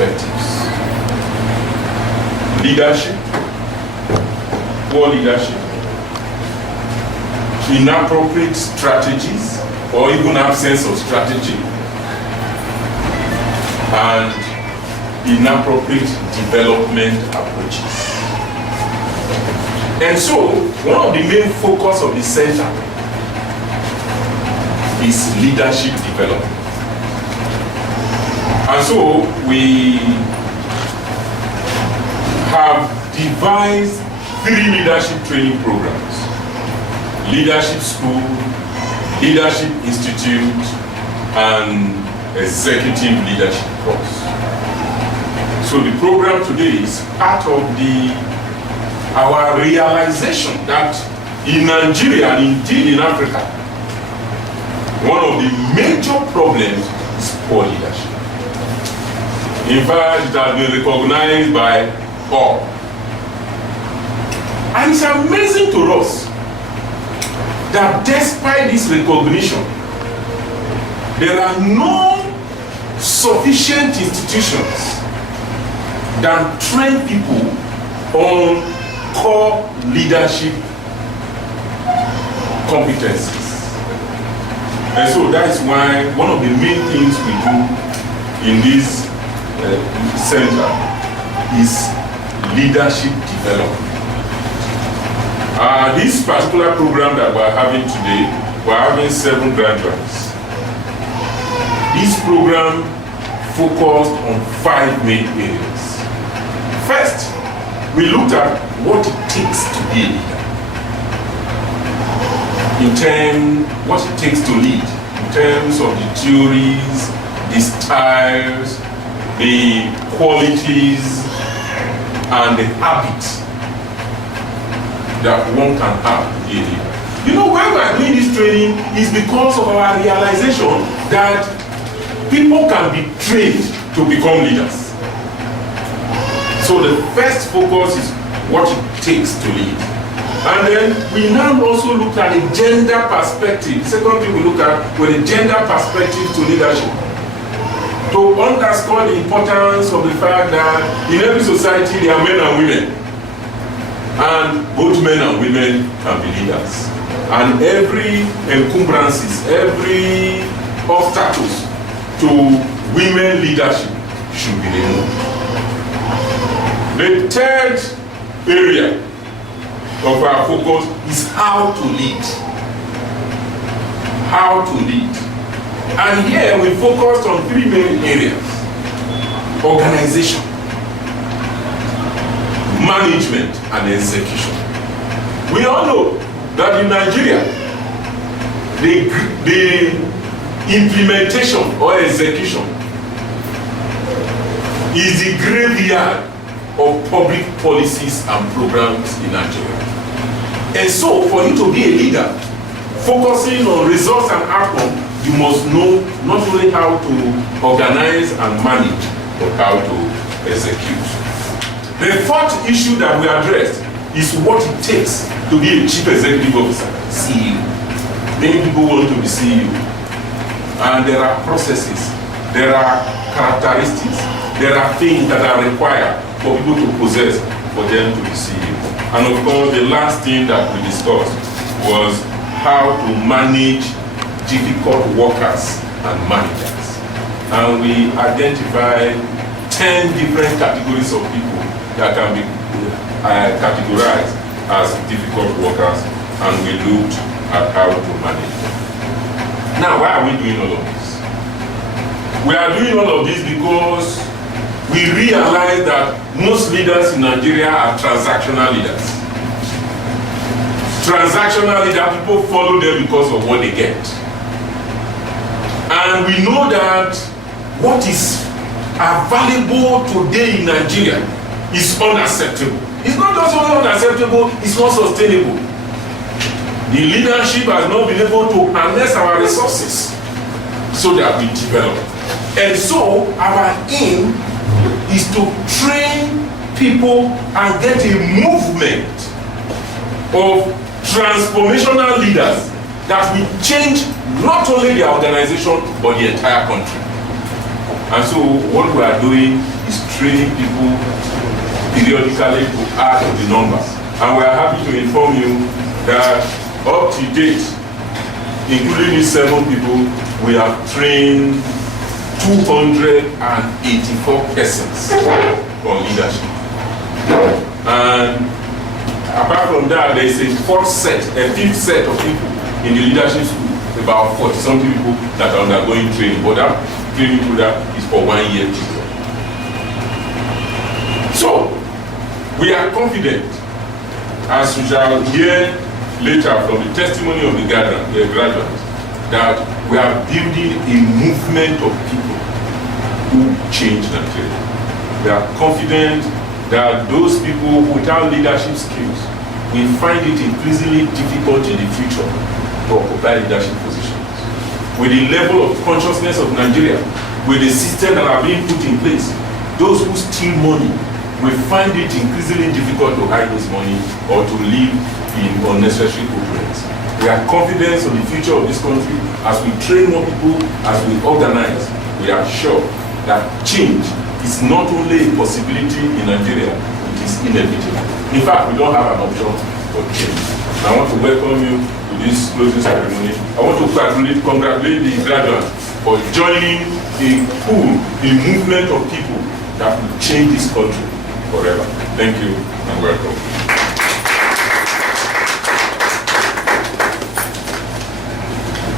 perspectives. Leadership, poor leadership, inappropriate strategies or even absence of strategy, and inappropriate development approaches. And so, one of the main focus of the center is leadership development. And so, we have devised 3 leadership training programs: Leadership School, Leadership Institute, and Executive Leadership Course. So the program today is part of our realization that in Nigeria and indeed in Africa, one of the major problems is poor leadership. In fact, it has been recognized by all. And it's amazing to us that despite this recognition, there are no sufficient institutions that train people on core leadership competencies. And so that is why one of the main things we do in this center is leadership development. This particular program that we're having today, we're having 7 graduates. This program focused on 5 main areas. First, we looked at what it takes to be a leader. What it takes to lead, in terms of the theories, the styles, the qualities, and the habits that one can have to be a leader. You know, why we are doing this training is because of our realization that people can be trained to become leaders. So the first focus is what it takes to lead. And then we now also look at a gender perspective. The second thing we look at with a gender perspective to leadership, to underscore the importance of the fact that in every society there are men and women, and both men and women can be leaders. And every encumbrances, every obstacles to women leadership should be removed. The third area of our focus is how to lead. How to lead. And here we focused on 3 main areas: organization, management, and execution. We all know that in Nigeria, the implementation or execution is the graveyard of public policies and programs in Nigeria. And so, for you to be a leader, focusing on results and outcome, you must know not only how to organize and manage, but how to execute. The 4th issue that we addressed is what it takes to be a chief executive officer, CEO. Many people want to be CEO. And there are processes, there are characteristics, there are things that are required for people to possess for them to be CEO. And of course, the last thing that we discussed was how to manage difficult workers and managers. And we identified 10 different categories of people that can be categorized as difficult workers, and we looked at how to manage them. Now, why are we doing all of this? We are doing all of this because we realize that most leaders in Nigeria are transactional leaders. Transactional leaders, people follow them because of what they get. And we know that what is available today in Nigeria is unacceptable. It's not just only unacceptable, it's not sustainable. The leadership has not been able to harness our resources so that we develop. And so our aim is to train people and get a movement of transformational leaders that will change not only their organization but the entire country. And so what we are doing is training people periodically to add to the numbers. And we are happy to inform you that up to date, including these 7 people, we have trained 284 persons on leadership. And apart from that, there is a fifth set of people in the leadership school, about 40-something people that are undergoing training. But that training program is for 1 year period. So, we are confident, as you shall hear later from the testimony of the graduates, that we are building a movement of people who change Nigeria. We are confident that those people without leadership skills will find it increasingly difficult in the future to occupy leadership positions. With the level of consciousness of Nigeria, with the system that are being put in place, those who steal money will find it increasingly difficult to hide this money or to live in unnecessary opulence. We are confident on the future of this country. As we train more people, as we organize, we are sure that change is not only a possibility in Nigeria, it is inevitable. In fact, we don't have an option for change. I want to welcome you to this closing ceremony. I want to congratulate the graduates for joining a movement of people that will change this country forever. Thank you and welcome.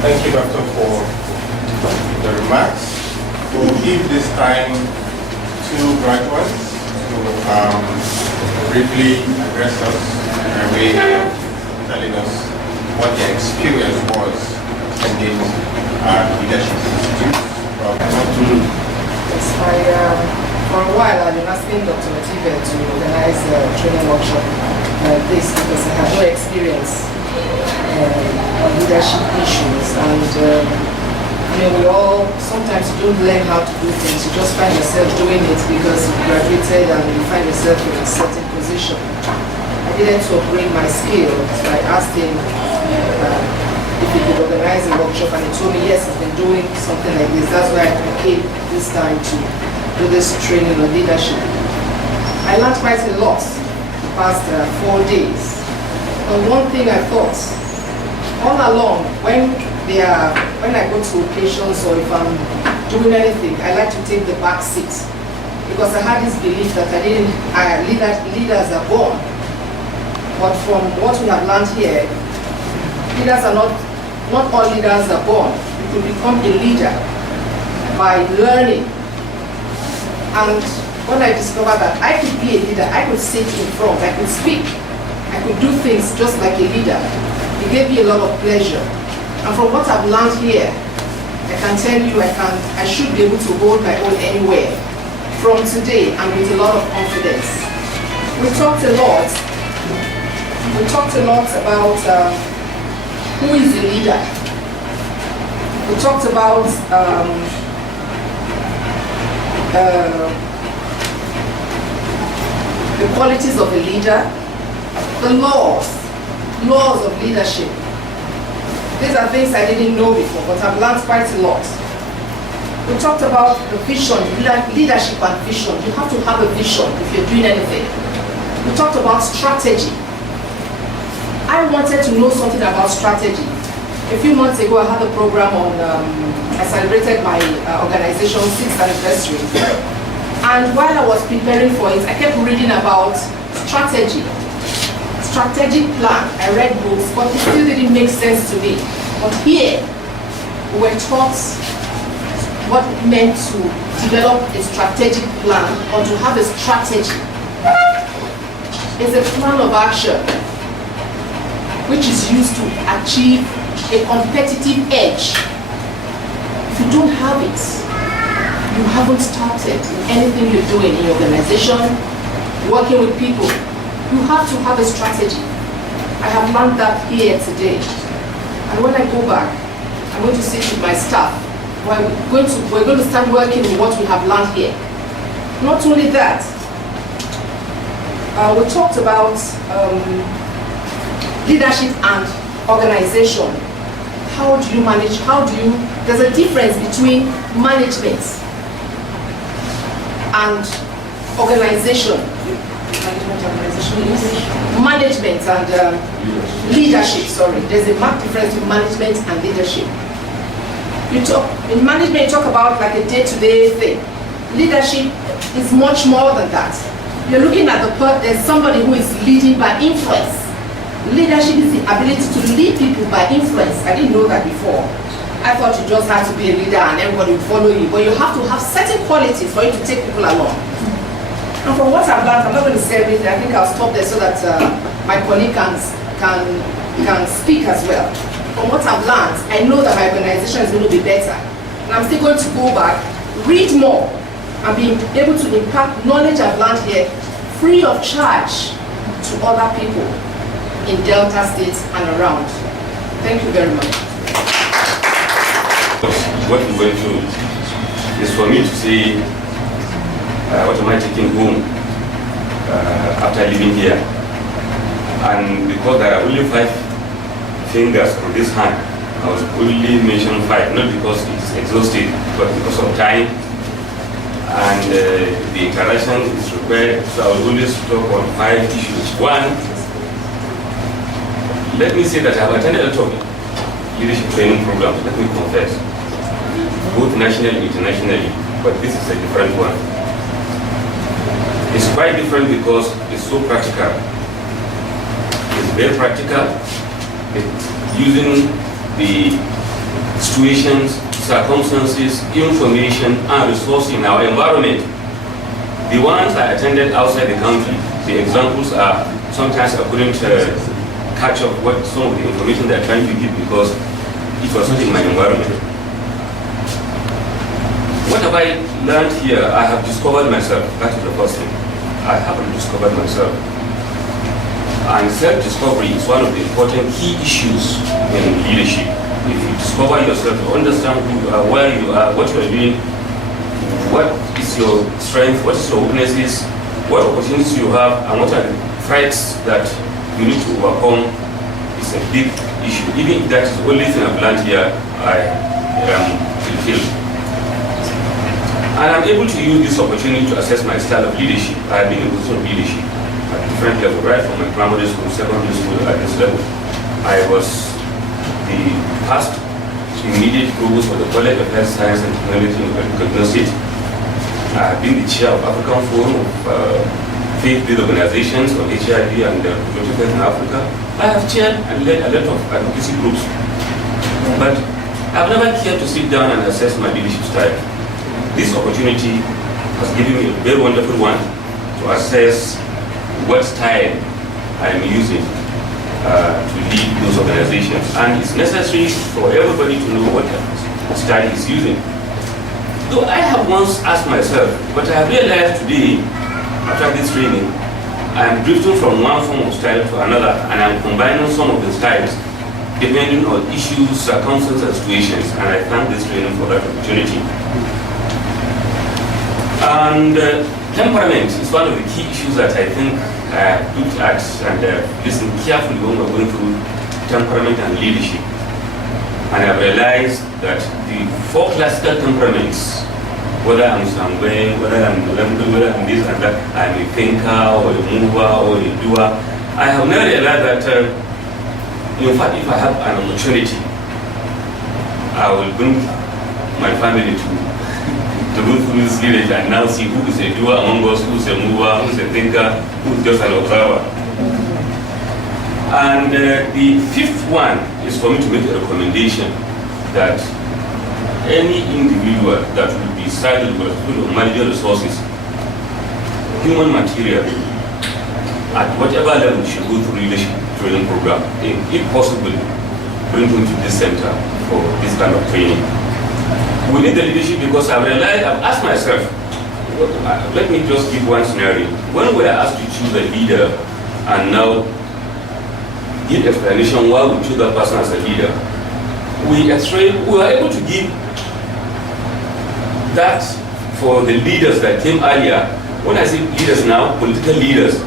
Thank you, Doctor, for the remarks. We'll give this time to graduates to briefly address us and telling us what their experience was attending Leadership Institute. Yes, for a while I've been asking Dr. Otive to organize a training workshop like this because I have no experience on leadership issues, and we all sometimes don't learn how to do things. You just find yourself doing it because you graduated and you find yourself in a certain position. I needed to upgrade my skills, so I asked him if he could organize a workshop, and he told me yes, he's been doing something like this. That's why I came this time to do this training on leadership. I learned quite a lot the past 4 days. And one thing I thought, all along, when I go to occasions or if I'm doing anything, I like to take the back seat because I had this belief that leaders are born. But from what we have learned here, leaders are not all leaders are born. You could become a leader by learning. And when I discovered that I could be a leader, I could sit in front, I could speak, I could do things just like a leader. It gave me a lot of pleasure. And from what I've learned here, I can tell you I should be able to hold my own anywhere. From today, and with a lot of confidence. We talked a lot about who is a leader. We talked about the qualities of a leader, the laws of leadership. These are things I didn't know before, but I've learned quite a lot. We talked about the vision, leadership and vision. You have to have a vision if you're doing anything. We talked about strategy. I wanted to know something about strategy. A few months ago, I had a program on, I celebrated my organization's 6th anniversary. And while I was preparing for it, I kept reading about strategy. Strategic plan. I read books, but it still didn't make sense to me. But here, we were taught what it meant to develop a strategic plan or to have a strategy. It's a plan of action which is used to achieve a competitive edge. If you don't have it, you haven't started in anything you're doing in your organization, working with people. You have to have a strategy. I have learned that here today. And when I go back, I'm going to sit with my staff. We're going to start working with what we have learned here. Not only that, we talked about leadership and organization. How do you manage? There's a difference between management and organization, management and leadership, sorry. There's a marked difference between management and leadership. In management, you talk about like a day-to-day thing. Leadership is much more than that. You're looking at there's somebody who is leading by influence. Leadership is the ability to lead people by influence. I didn't know that before. I thought you just had to be a leader and everybody would follow you, but you have to have certain qualities for you to take people along. And from what I've learned, I'm not going to say everything. I think I'll stop there so that my colleague can speak as well. From what I've learned, I know that my organization is going to be better. And I'm still going to go back, read more, and be able to impact knowledge I've learned here free of charge to other people in Delta State and around. Thank you very much. What we went through is for me to say, what am I taking home after living here? And because there are only 5 fingers on this hand, I was only mention 5, not because it is exhausted, but because of time and the interaction is required. So I will only talk on 5 issues. One, let me say that I have attended a lot of leadership training programs, let me confess, both nationally and internationally, but this is a different one. It's quite different because it's so practical. It's very practical. It's using the situations, circumstances, information, and resources in our environment. The ones I attended outside the country, the examples are sometimes I couldn't catch up what some of the information they're trying to give because it was not in my environment. What have I learned here? I have discovered myself. That is the first thing. I haven't discovered myself. And self-discovery is one of the important key issues in leadership. If you discover yourself, you understand who you are, where you are, what you are doing, what is your strength, what is your weaknesses, what opportunities you have, and what are the threats that you need to overcome, is a big issue. Even if that is the only thing I've learned here, I am fulfilled. And I'm able to use this opportunity to assess my style of leadership. I have been in a position of leadership at different levels, right from my primary school, secondary school, at this level. I was the past immediate provost for the College of Health Science and Technology in Kaduna State. I have been the chair of African Forum of faith-based organizations on HIV and reproductive health in Africa. I have chaired and led a lot of advocacy groups, but I've never cared to sit down and assess my leadership style. This opportunity has given me a very wonderful one to assess what style I am using to lead those organizations. And it's necessary for everybody to know what style he's using. Though I have once asked myself, but I have realized today, after this training, I am drifting from one form of style to another, and I'm combining some of the styles depending on issues, circumstances, and situations. And I thank this training for that opportunity. And temperament is one of the key issues that I think I looked at and listened carefully when we're going through temperament and leadership. And I realized that the 4 classical temperaments, whether I'm sanguine, whether I'm whether I'm this and that, I'm a thinker or a mover or a doer, I have now realized that, in fact, if I have an opportunity, I will bring my family to go through this village and now see who is a doer among us, who is a mover, who is a thinker, who is just an observer. And the 5th one is for me to make a recommendation that any individual that will be saddled with managerial resources, human material, at whatever level should go through leadership training program, if possible, bring him to this center for this kind of training. We need the leadership because I've realized, I've asked myself, let me just give one scenario. When we are asked to choose a leader and now give explanation why we choose that person as a leader, we are able to give that for the leaders that came earlier. When I say leaders now, political leaders,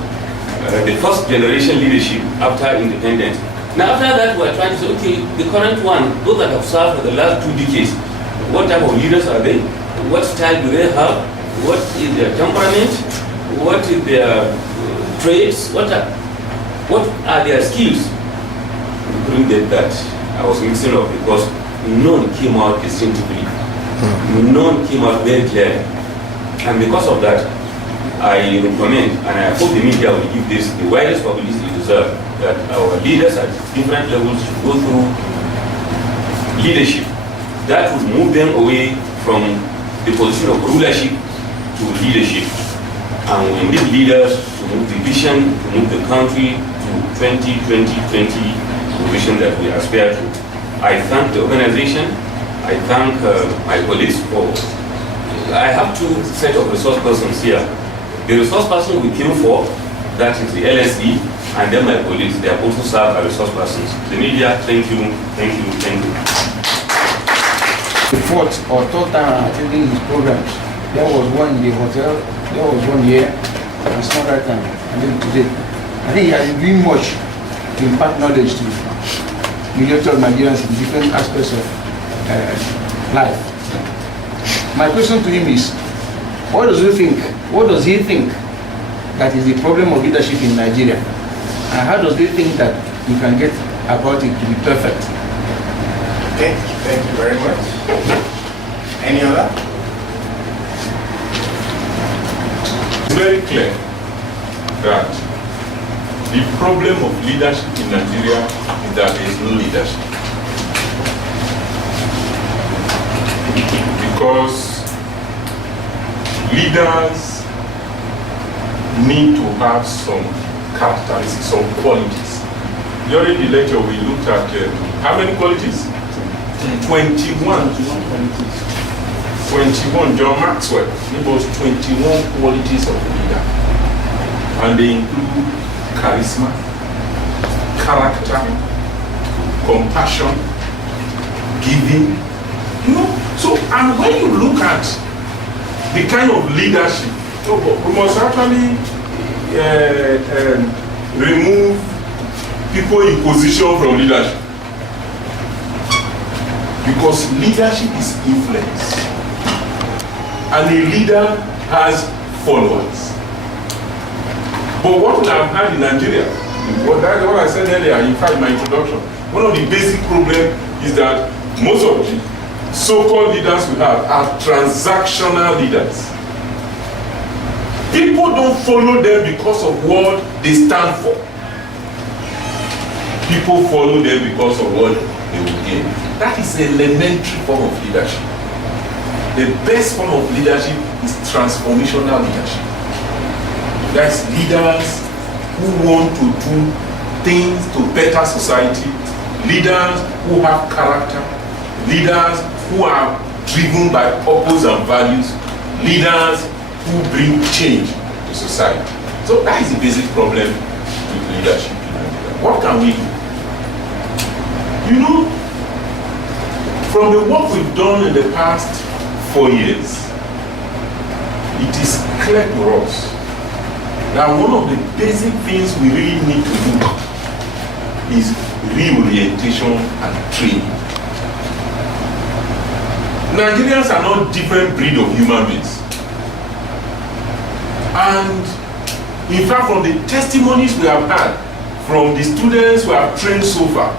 the first generation leadership after independence. Now after that, we are trying to say, okay, the current one, those that have served for the last 2 decades, what type of leaders are they? What style do they have? what is their temperament, what is their traits, what are their skills. We couldn't get that. I was mixing up because none came out distinctively. None came out very clearly. And because of that, I recommend, and I hope the media will give this the widest publicity it deserves, that our leaders at different levels should go through leadership. That would move them away from the position of rulership to leadership. And we need leaders to move the vision, to move the country to 2020, the vision that we aspire to. I thank the organization. I thank my colleagues for. I have two set of resource persons here. The resource person we came for, that is the LSE, and then my colleagues, they have also served as resource persons. The media, thank you, thank you, thank you. The fourth or third time attending his programs. There was one in the hotel, there was one here, and some other time, and then today. I think he has been doing much to impart knowledge to majority of Nigerians in different aspects of life. My question to him is, what does he think that is the problem of leadership in Nigeria? And how does he think that we can get about it to be perfect? Okay, thank you very much. Any other? It's very clear that the problem of leadership in Nigeria is that there is no leadership. Because leaders need to have some characteristics, some qualities. During the lecture, we looked at how many qualities? 21 qualities. 21, John Maxwell, it was 21 qualities of a leader. And they include charisma, character, compassion, giving. So, and when you look at the kind of leadership, we must actually remove people in position from leadership. Because leadership is influence. And a leader has followers. But what we have had in Nigeria, that's what I said earlier, in fact, in my introduction, one of the basic problems is that most of the so-called leaders we have are transactional leaders. People don't follow them because of what they stand for. People follow them because of what they will gain. That is an elementary form of leadership. The best form of leadership is transformational leadership. That's leaders who want to do things to better society, leaders who have character, leaders who are driven by purpose and values, leaders who bring change to society. So that is the basic problem with leadership in Nigeria. What can we do? You know, from the work we've done in the past 4 years, it is clear to us that one of the basic things we really need to do is reorientation and training. Nigerians are not different breed of human beings. And in fact, from the testimonies we have had, from the students we have trained so far,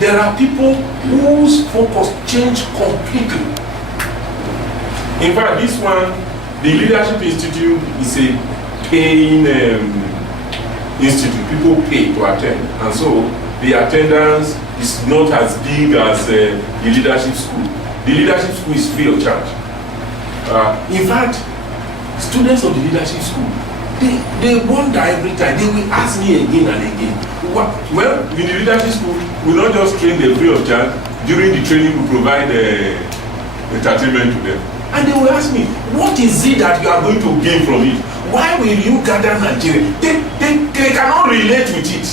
there are people whose focus changed completely. In fact, this one, the Leadership Institute is a paying institute. People pay to attend. And so the attendance is not as big as the leadership school. The leadership school is free of charge. In fact, students of the leadership school, they wonder every time. They will ask me again and again. Well, in the leadership school, we not just train them free of charge. During the training, we provide entertainment to them. And they will ask me, what is it that you are going to gain from it? Why will you gather Nigeria? They cannot relate with it.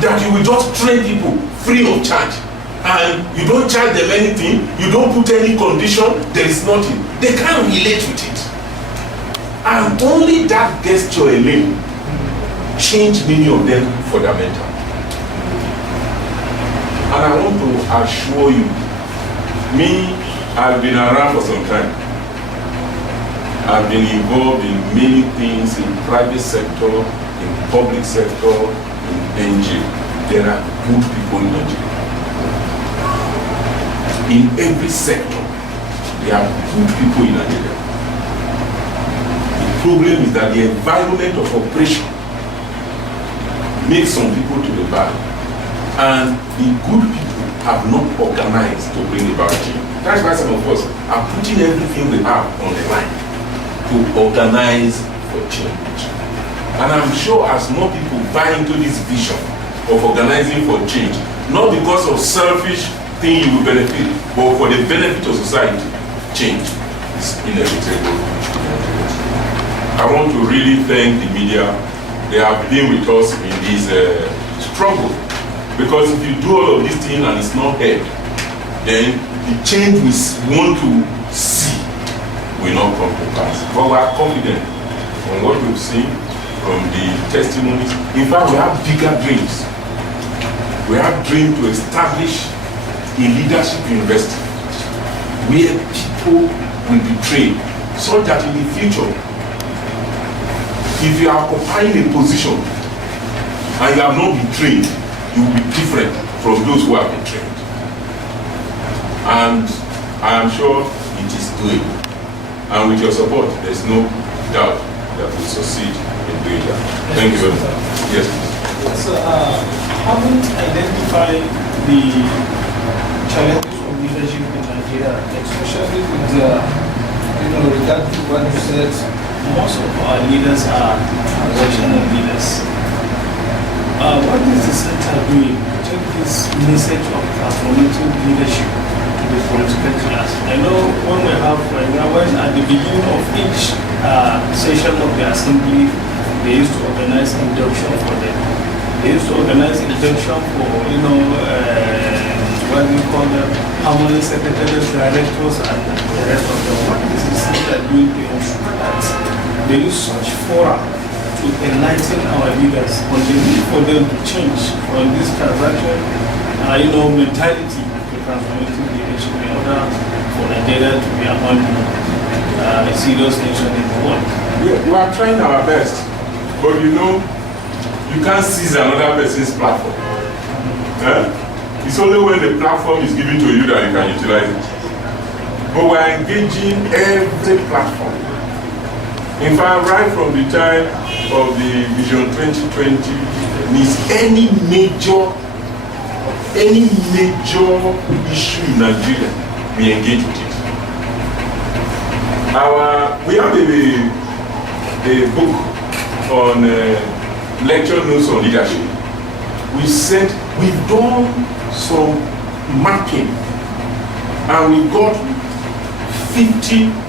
That you will just train people free of charge. And you don't charge them anything, you don't put any condition, there is nothing. They can't relate with it. And only that gesture alone changed many of them fundamental. And I want to assure you, I've been around for some time. I've been involved in many things in private sector, in public sector, in NGO. There are good people in Nigeria. In every sector, there are good people in Nigeria. The problem is that the environment of operation makes some people to the bad, and the good people have not organized to bring about change. That's why some of us are putting everything we have on the line to organize for change. And I'm sure as more people buy into this vision of organizing for change, not because of selfish thing you will benefit, but for the benefit of society, change is inevitable. I want to really thank the media. They have been with us in this struggle. Because if you do all of these things and it's not heard, then the change we want to see will not come to pass. But we are confident on what we've seen from the testimonies. In fact, we have bigger dreams. We have dreams to establish a leadership university where people will be trained so that in the future, if you are occupying a position and you have not been trained, you will be different from those who have been trained. And I am sure it is doing. And with your support, there's no doubt that we'll succeed in doing that. Thank you very much. Yes, please. So, haven't identified the challenges of leadership in Nigeria, especially with regard to what you said, most of our leaders are regional leaders. What is the center doing to take this message of transformative leadership to the political class? I know when we have, when at the beginning of each session of the assembly, they used to organize induction for them. They used to organize induction for, what we call them, permanent secretaries, directors, and the rest of them. What is the center doing to ensure that they use such fora to enlighten our leaders on the need for them to change from this transaction, mentality to transformative leadership in order for Nigeria to be among the serious nation in the world? We are trying our best, but you can't seize another person's platform. It's only when the platform is given to you that you can utilize it. But we are engaging every platform. In fact, right from the time of the Vision 2020, means any major issue in Nigeria, we engage with it. We have a book on lecture notes on leadership. We've done some mapping, and we got 50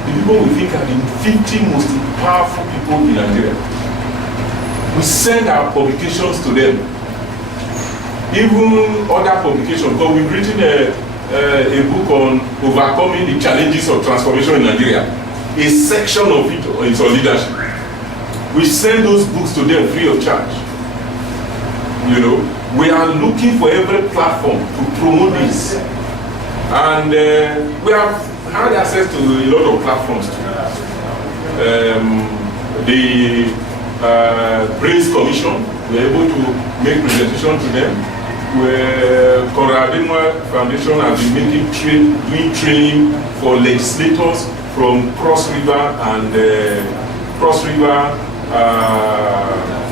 the people we think are the 50 most powerful people in Nigeria. We send our publications to them. Even other publications, because we've written a book on overcoming the challenges of transformation in Nigeria. A section of it is on leadership. We send those books to them free of charge. We are looking for every platform to promote this. And we have had access to a lot of platforms too. The Brains Commission, we are able to make presentation to them. Where Konrad Foundation has been doing training for legislators from Cross River and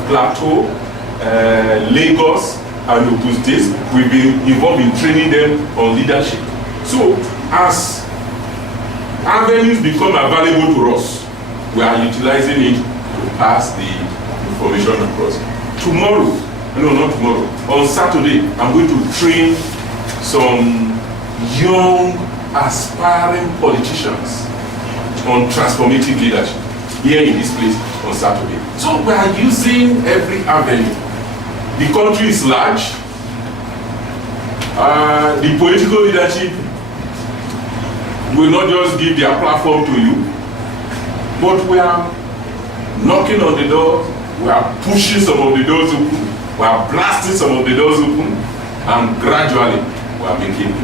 Plateau, Lagos, and Ogun States. We've been involved in training them on leadership. So, as avenues become available to us, we are utilizing it to pass the information across. Not tomorrow, on Saturday, I'm going to train some young, aspiring politicians on transformative leadership here in this place on Saturday. So we are using every avenue. The country is large. The political leadership will not just give their platform to you, but we are knocking on the door, we are pushing some of the doors open, we are blasting some of the doors open, and gradually we are making it.